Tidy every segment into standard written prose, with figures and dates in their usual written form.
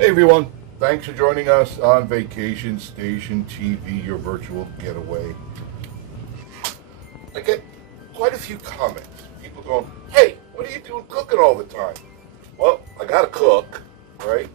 Hey everyone, thanks for joining us on Vacation Station TV, your virtual getaway. I get quite a few comments. People going, hey, what are you doing cooking all the time? Well, I gotta cook, right?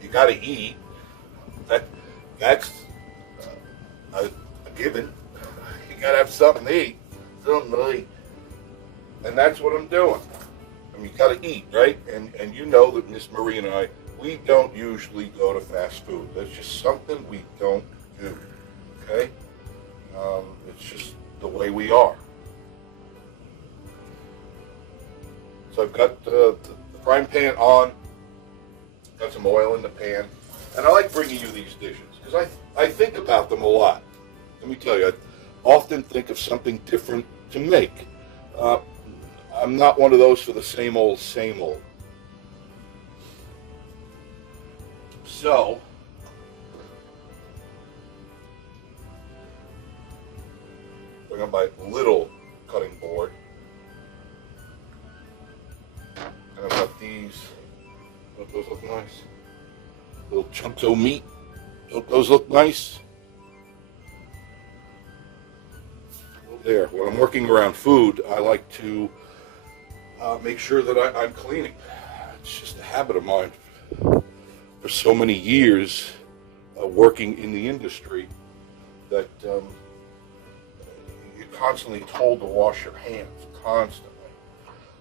You gotta eat. That's a given. You gotta have something to eat. And that's what I'm doing. I mean, you gotta eat, right? And you know that Miss Marie and I, we don't usually go to fast food. That's just something we don't do, okay? It's just the way we are. So I've got the frying pan on, got some oil in the pan, and I like bringing you these dishes because I think about them a lot. Let me tell you, I often think of something different to make. I'm not one of those for the same old, same old. So, bring on my little cutting board. And I've got these. Don't those look nice? Little chunks of meat. Don't those look nice? There. When I'm working around food, I like to make sure that I'm cleaning. It's just a habit of mine. For so many years working in the industry that you're constantly told to wash your hands, constantly.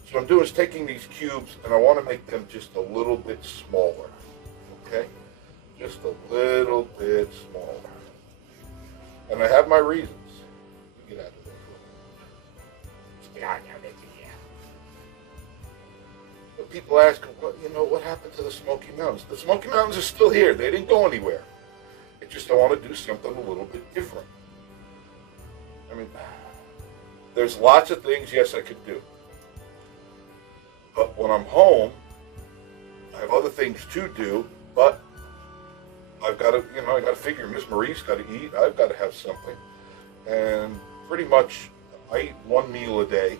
So what I'm doing is taking these cubes and I want to make them just a little bit smaller, okay? Just a little bit smaller. And I have my reasons. Get out of there. Just get out of there. But people ask, what happened to the Smoky Mountains? The Smoky Mountains are still here. They didn't go anywhere. It's just I want to do something a little bit different. I mean, there's lots of things, yes, I could do. But when I'm home, I have other things to do, but I've got to, I got to figure Miss Marie's got to eat. I've got to have something. And pretty much I eat one meal a day.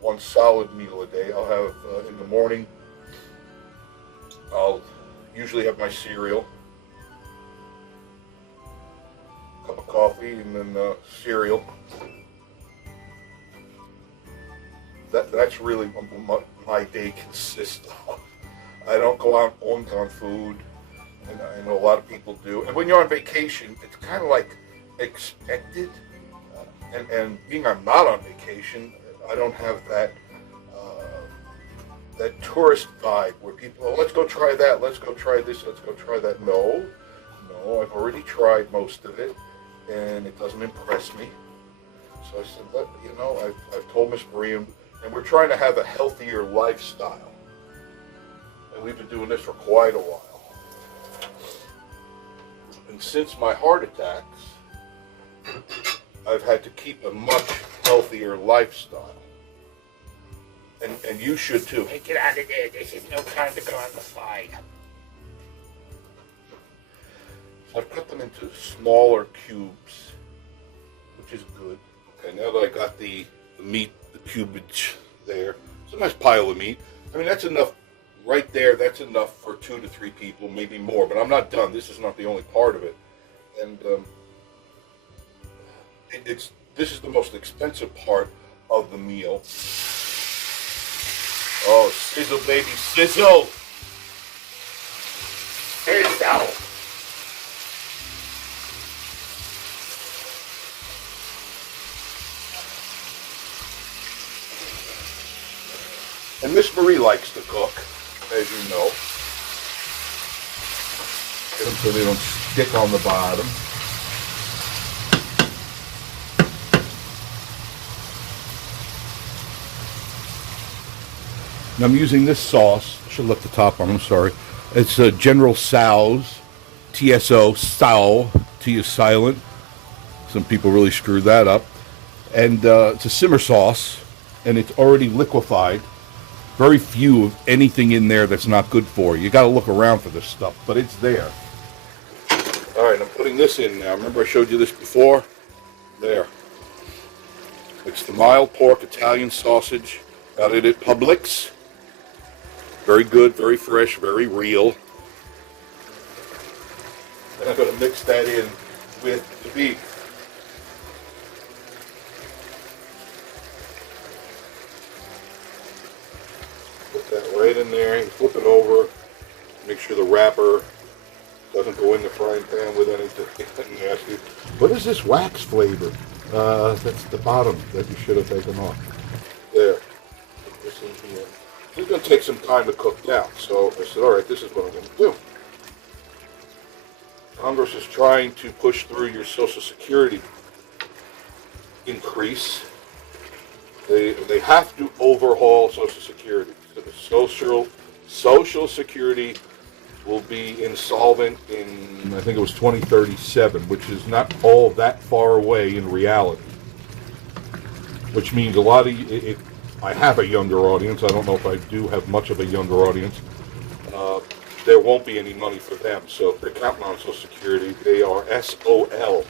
One solid meal a day. I'll have, in the morning, I'll usually have my cereal, cup of coffee, and then cereal. That's really what my day consists of. I don't go out on food, and I know a lot of people do. And when you're on vacation, it's kind of like expected. And being I'm not on vacation, I don't have that that tourist vibe where people, oh, let's go try that, let's go try this, let's go try that. No, I've already tried most of it, and it doesn't impress me. So I said, I've told Miss Marie, and we're trying to have a healthier lifestyle. And we've been doing this for quite a while. And since my heart attacks, I've had to keep a much healthier lifestyle. And you should too. Hey, get out of there. This is no time to go on the slide. So I've cut them into smaller cubes, which is good. Okay, now that I got the meat, the cubage there, it's a nice pile of meat. I mean, that's enough right there. That's enough for 2 to 3 people, maybe more. But I'm not done. This is not the only part of it. And this is the most expensive part of the meal. Oh, sizzle, baby, sizzle! Sizzle! And Miss Marie likes to cook, as you know. Get them so they don't stick on the bottom. And I'm using this sauce. I should lift the top on, I'm sorry. It's General Tso's, T-S-O, Tsao, T is silent. Some people really screwed that up. And it's a simmer sauce, and it's already liquefied. Very few of anything in there that's not good for you. You got to look around for this stuff, but it's there. All right, I'm putting this in now. Remember I showed you this before? There. It's the mild pork Italian sausage. Got it at Publix. Very good, very fresh, very real. And I'm going to mix that in with the beef. Put that right in there. You flip it over. Make sure the wrapper doesn't go in the frying pan with anything nasty. What is this wax flavor? That's the bottom that you should have taken off. There. Put this in here. This is going to take some time to cook down. So I said, all right, this is what I'm going to do. Congress is trying to push through your Social Security increase. They have to overhaul Social Security. So Social Security will be insolvent in, I think it was 2037, which is not all that far away in reality. Which means a lot of I have a younger audience. I don't know if I do have much of a younger audience. There won't be any money for them, so if they're counting on Social Security, they are SOL.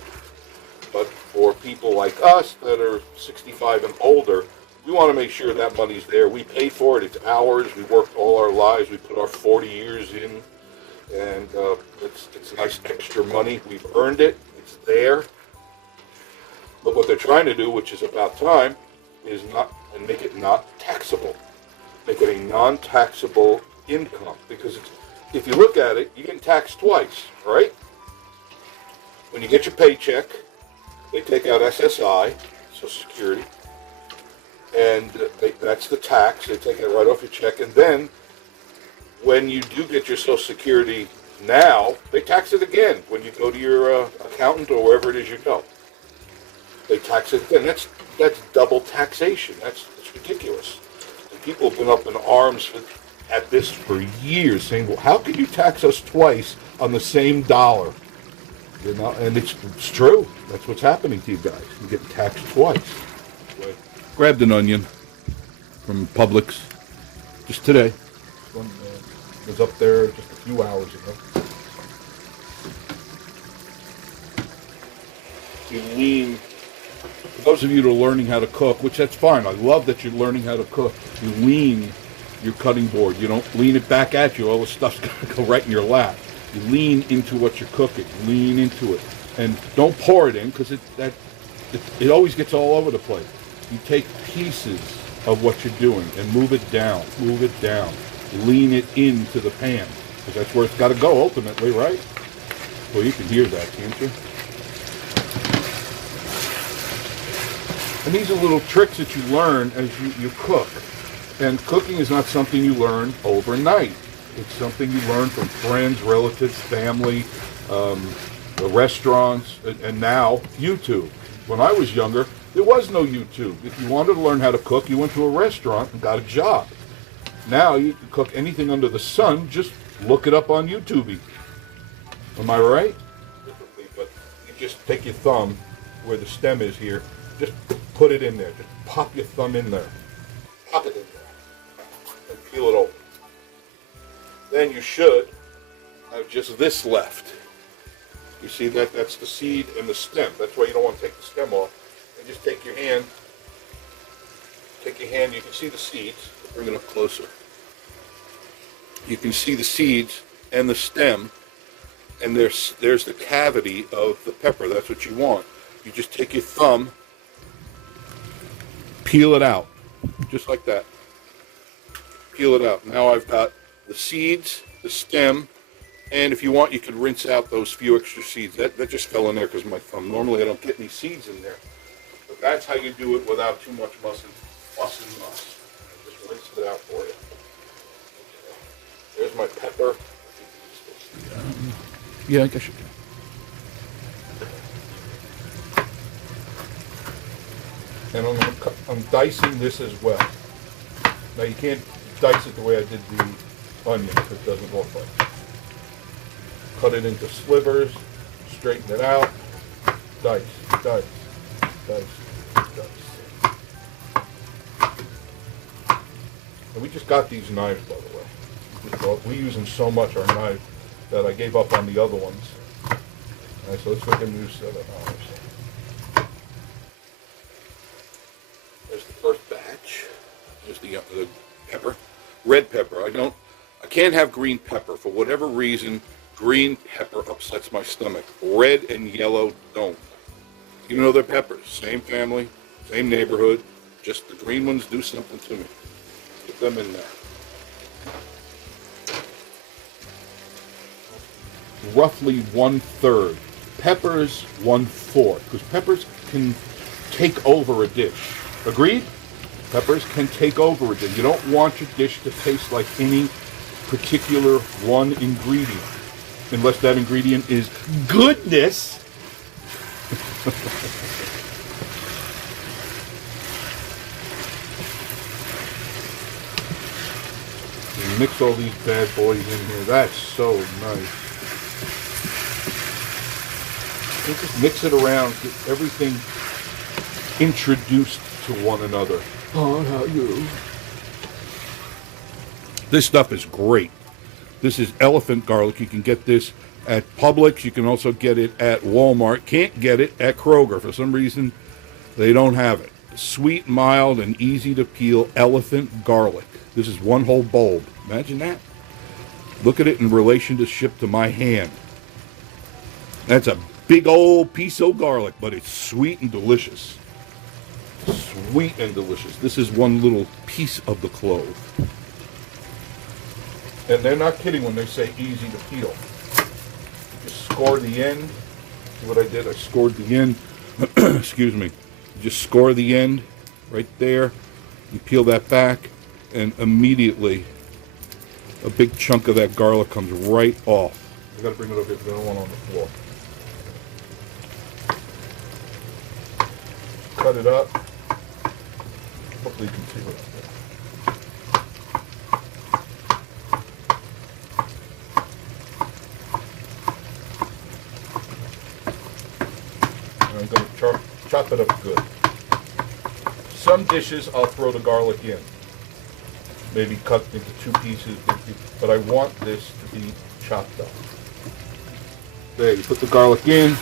But for people like us that are 65 and older, we want to make sure that money's there. We paid for it. It's ours. We worked all our lives. We put our 40 years in, and it's nice extra money. We've earned it. It's there. But what they're trying to do, which is about time, is make it not taxable. Make it a non-taxable income, because if you look at it, you get taxed twice, right? When you get your paycheck, they take out SSI, Social Security, and that's the tax. They take it right off your check, and then when you do get your Social Security now, they tax it again when you go to your accountant or wherever it is you go. They tax it again. That's double taxation. That's ridiculous. And people have been up in arms at this for years, saying, well, how can you tax us twice on the same dollar? You know, and it's true. That's what's happening to you guys. You get taxed twice. Right. Grabbed an onion from Publix just today. One was up there just a few hours ago. You lean. For those of you that are learning how to cook, which that's fine. I love that you're learning how to cook. You lean your cutting board. You don't lean it back at you. All the stuff's going to go right in your lap. You lean into what you're cooking. Lean into it. And don't pour it in, because it always gets all over the place. You take pieces of what you're doing and move it down. Move it down. Lean it into the pan, because that's where it's got to go ultimately, right? Well, you can hear that, can't you? And these are little tricks that you learn as you cook. And cooking is not something you learn overnight. It's something you learn from friends, relatives, family, the restaurants, and now YouTube. When I was younger, there was no YouTube. If you wanted to learn how to cook, you went to a restaurant and got a job. Now you can cook anything under the sun, just look it up on YouTube. Am I right? But you just take your thumb where the stem is here, just put it in there. Just pop your thumb in there. Pop it in there. And peel it open. Then you should have just this left. You see that? That's the seed and the stem. That's why you don't want to take the stem off. And just take your hand. You can see the seeds. Bring it up closer. You can see the seeds and the stem. And there's the cavity of the pepper. That's what you want. You just take your thumb, peel it out. Just like that. Peel it out. Now I've got the seeds, the stem, and if you want, you could rinse out those few extra seeds. That just fell in there because of my thumb. Normally I don't get any seeds in there. But that's how you do it without too much fuss and muss. Just rinse it out for you. There's my pepper. Yeah, I guess you can. And I'm dicing this as well. Now you can't dice it the way I did the onion, because it doesn't look like. Cut it into slivers, straighten it out, dice, dice, dice, dice. And we just got these knives, by the way. We use them so much, our knives, that I gave up on the other ones. All right, so let's look at a new set of knives. There's the first batch. There's the pepper. red pepper. I can't have green pepper. For whatever reason, green pepper upsets my stomach. Red and yellow don't. Even though they're peppers, same family, same neighborhood, just the green ones do something to me. Put them in there. Roughly 1/3. Peppers, 1/4. Because peppers can take over a dish. Agreed? Peppers can take over a dish. You don't want your dish to taste like any particular one ingredient. Unless that ingredient is goodness. You mix all these bad boys in here. That's so nice. You just mix it around, get everything introduced to one another. Oh, how you? This stuff is great. This is elephant garlic. You can get this at Publix. You can also get it at Walmart. Can't get it at Kroger. For some reason, they don't have it. Sweet, mild, and easy to peel elephant garlic. This is one whole bulb. Imagine that. Look at it in relationship to my hand. That's a big old piece of garlic, but it's sweet and delicious. Sweet and delicious. This is one little piece of the clove. And they're not kidding when they say easy to peel. Just score the end. See what I did? I scored the end. Excuse me. Just score the end right there. You peel that back, and immediately a big chunk of that garlic comes right off. I gotta bring it over here because I don't want it on the floor. Cut it up. Hopefully you can see what I'm doing. I'm going to chop it up good. Some dishes I'll throw the garlic in. Maybe cut into 2 pieces, but I want this to be chopped up. There, you put the garlic in.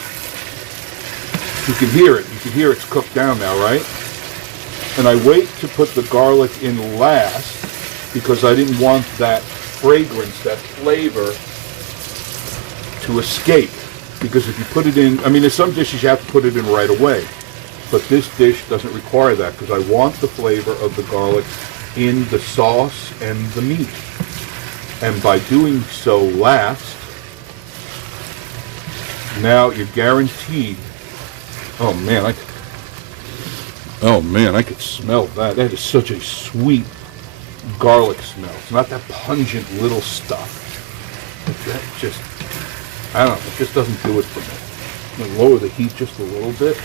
You can hear it. You can hear it's cooked down now, right? And I wait to put the garlic in last because I didn't want that fragrance, that flavor to escape. Because if you put it in, I mean, there's some dishes you have to put it in right away. But this dish doesn't require that because I want the flavor of the garlic in the sauce and the meat. And by doing so last, now you're guaranteed. Oh man, I could smell that. That is such a sweet garlic smell. It's not that pungent little stuff. That just, I don't know, it just doesn't do it for me. I'm gonna lower the heat just a little bit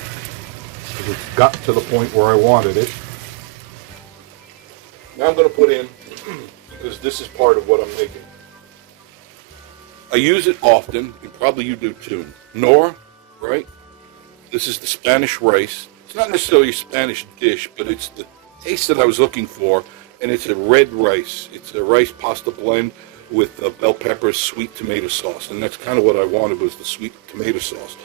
because it's got to the point where I wanted it. Now I'm going to put in, because this is part of what I'm making. I use it often, and probably you do too. Nor, right? This is the Spanish rice. It's not necessarily a Spanish dish, but it's the taste that I was looking for, and it's a red rice. It's a rice pasta blend with bell peppers, sweet tomato sauce, and that's kind of what I wanted, was the sweet tomato sauce.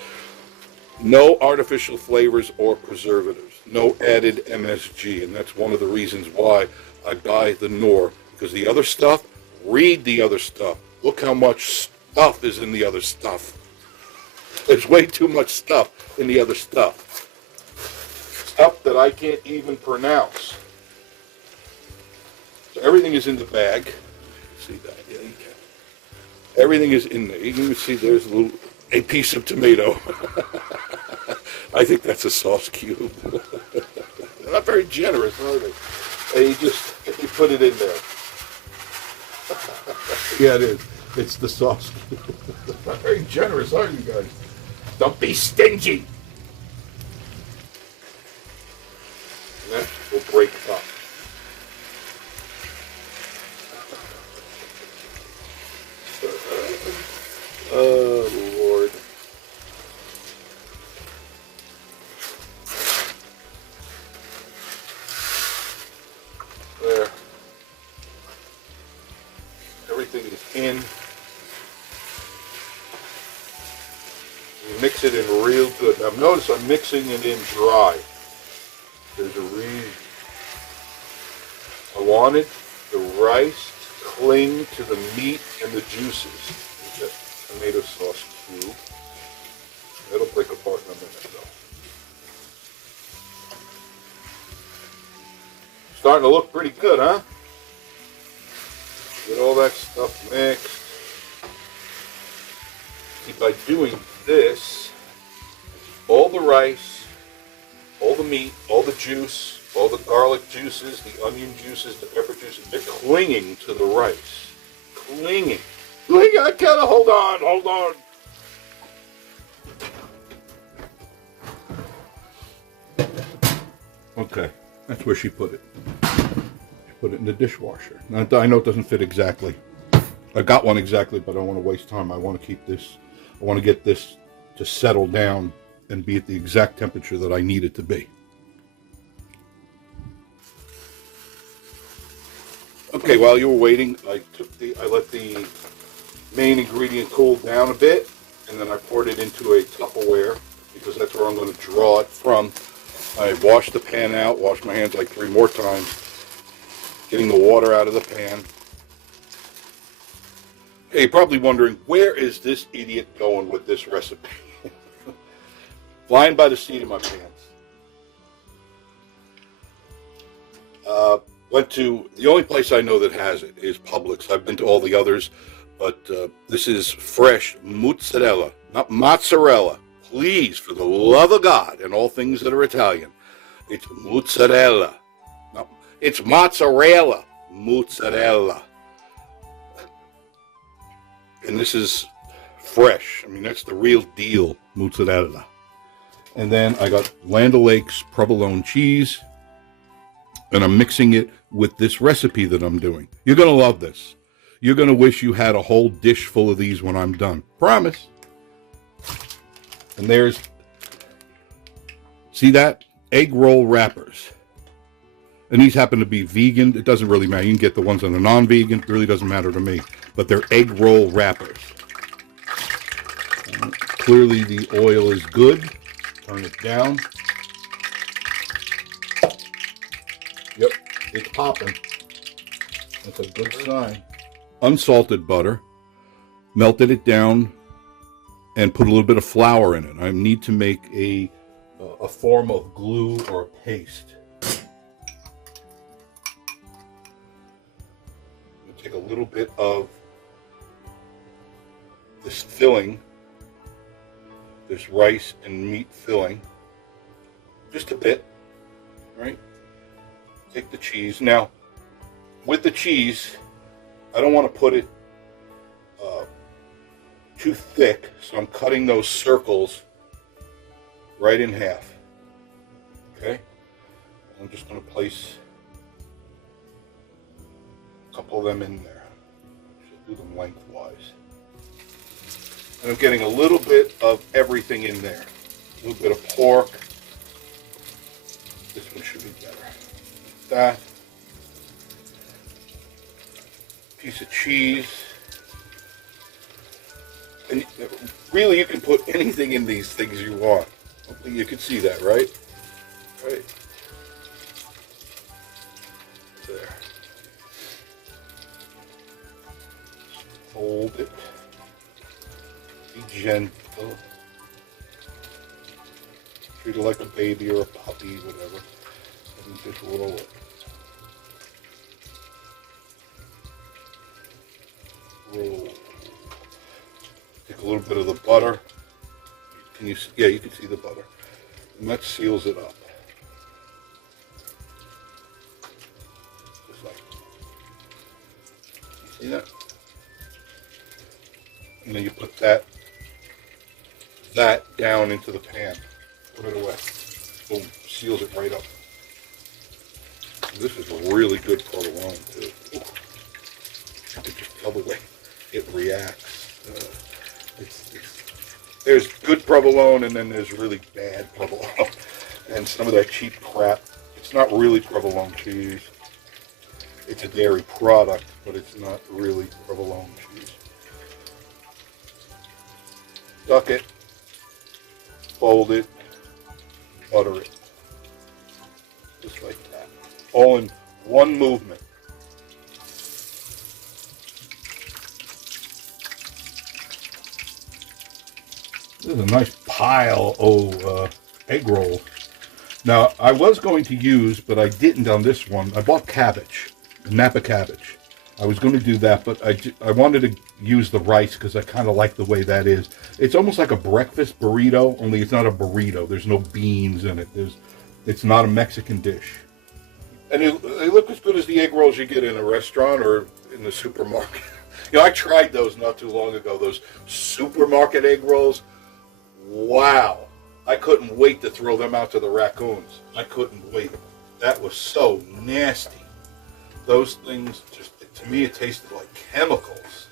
No artificial flavors or preservatives. No added MSG, and that's one of the reasons why I buy the Knorr, because the other stuff, read the other stuff. Look how much stuff is in the other stuff. There's way too much stuff in the other stuff. Stuff that I can't even pronounce. So everything is in the bag. See that? Yeah, you can. Everything is in there. You can even see there's a piece of tomato. I think that's a sauce cube. They're not very generous, are they? And you put it in there. Yeah, it is. It's the sauce cube. Not very generous, are you guys? Don't be stingy. And that will break up. Oh, Lord. There. Everything is in. You mix it in real good. Now notice I'm mixing it in dry. There's a reason. I want it the rice to cling to the meat and the juices. There's that tomato sauce cube. It'll break apart in a minute though. Starting to look pretty good, huh? Get all that stuff mixed. See, by doing this, all the rice, all the meat, all the juice, all the garlic juices, the onion juices, the pepper juices, they're clinging to the rice. Clinging. I gotta hold on. Okay, that's where she put it. She put it in the dishwasher. Now, I know it doesn't fit exactly. I got one exactly, but I don't want to waste time. I want to keep this, I want to get this to settle down and be at the exact temperature that I need it to be. Okay, while you were waiting, I let the main ingredient cool down a bit, and then I poured it into a Tupperware because that's where I'm going to draw it from. I washed the pan out, washed my hands like 3 more times, getting the water out of the pan. Hey, you're probably wondering, where is this idiot going with this recipe? Flying by the seat of my pants. Went to, the only place I know that has it is Publix. I've been to all the others, but this is fresh mozzarella, not mozzarella. Please, for the love of God and all things that are Italian, it's mozzarella. No, it's mozzarella. Mozzarella. And this is fresh. I mean, that's the real deal mozzarella. And then I got Land O'Lakes provolone cheese, and I'm mixing it with this recipe that I'm doing. You're going to love this. You're going to wish you had a whole dish full of these when I'm done. Promise. And there's, see that? Egg roll wrappers. And these happen to be vegan. It doesn't really matter. You can get the ones that are non-vegan. It really doesn't matter to me. But they're egg roll wrappers. Clearly the oil is good. Turn it down. Yep, it's popping. That's a good sign. Unsalted butter. Melted it down and put a little bit of flour in it. I need to make a form of glue or a paste. Take a little bit of this filling, this rice and meat filling, just a bit, right? Take the cheese. Now, with the cheese, I don't want to put it too thick, so I'm cutting those circles right in half. Okay? I'm just going to place a couple of them in there. Should do them lengthwise. And I'm getting a little bit of everything in there. A little bit of pork. This one should be better. That. Piece of cheese. And really, you can put anything in these things you want. Hopefully you can see that, right? Right. There. Hold it. Be gentle. Treat it like a baby or a puppy, whatever. And just roll it. Roll. Take a little bit of the butter. Can you see? Yeah, you can see the butter. And that seals it up. Just like. You see that? And then you put that down into the pan. Put it away. Boom. Seals it right up. And this is a really good provolone too. Ooh. You can just tell the way it reacts. There's good provolone and then there's really bad provolone. And some of that cheap crap. It's not really provolone cheese. It's a dairy product, but it's not really provolone cheese. Duck it, fold it, butter it. Just like that. All in one movement. This is a nice pile of egg rolls. Now, I was going to use, but I didn't on this one. I bought cabbage, Napa cabbage. I was going to do that, but I wanted to use the rice because I kind of like the way that is. It's almost like a breakfast burrito, only it's not a burrito. There's no beans in it. It's not a Mexican dish. And they look as good as the egg rolls you get in a restaurant or in the supermarket. You know, I tried those not too long ago, those supermarket egg rolls. Wow. I couldn't wait to throw them out to the raccoons. I couldn't wait. That was so nasty. Those things, just to me, it tasted like chemicals.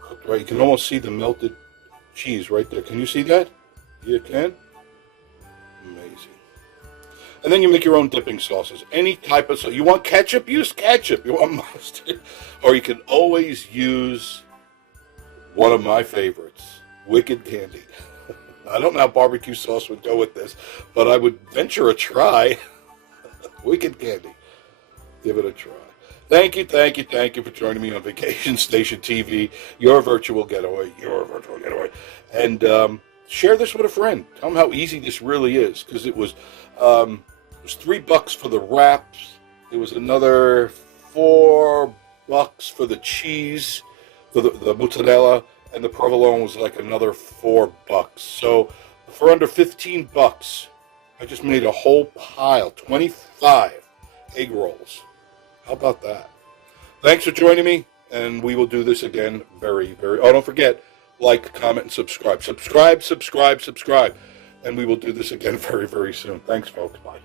Cooked right. You can almost see the melted cheese right there. Can you see that? You can? Amazing. And then you make your own dipping sauces. Any type of sauce. You want ketchup? Use ketchup. You want mustard? Or you can always use one of my favorites, Wicked Candy. I don't know how barbecue sauce would go with this, but I would venture a try. Wicked Candy. Give it a try. Thank you for joining me on Vacation Station TV, your virtual getaway, And share this with a friend. Tell them how easy this really is, because it was $3 for the wraps. It was another $4 for the cheese, for the mozzarella, and the provolone was like another $4. So for under $15, I just made a whole pile, 25 egg rolls. How about that? Thanks for joining me, and we will do this again very, very... Oh, don't forget, like, comment, and subscribe. Subscribe. And we will do this again very, very soon. Thanks, folks. Bye.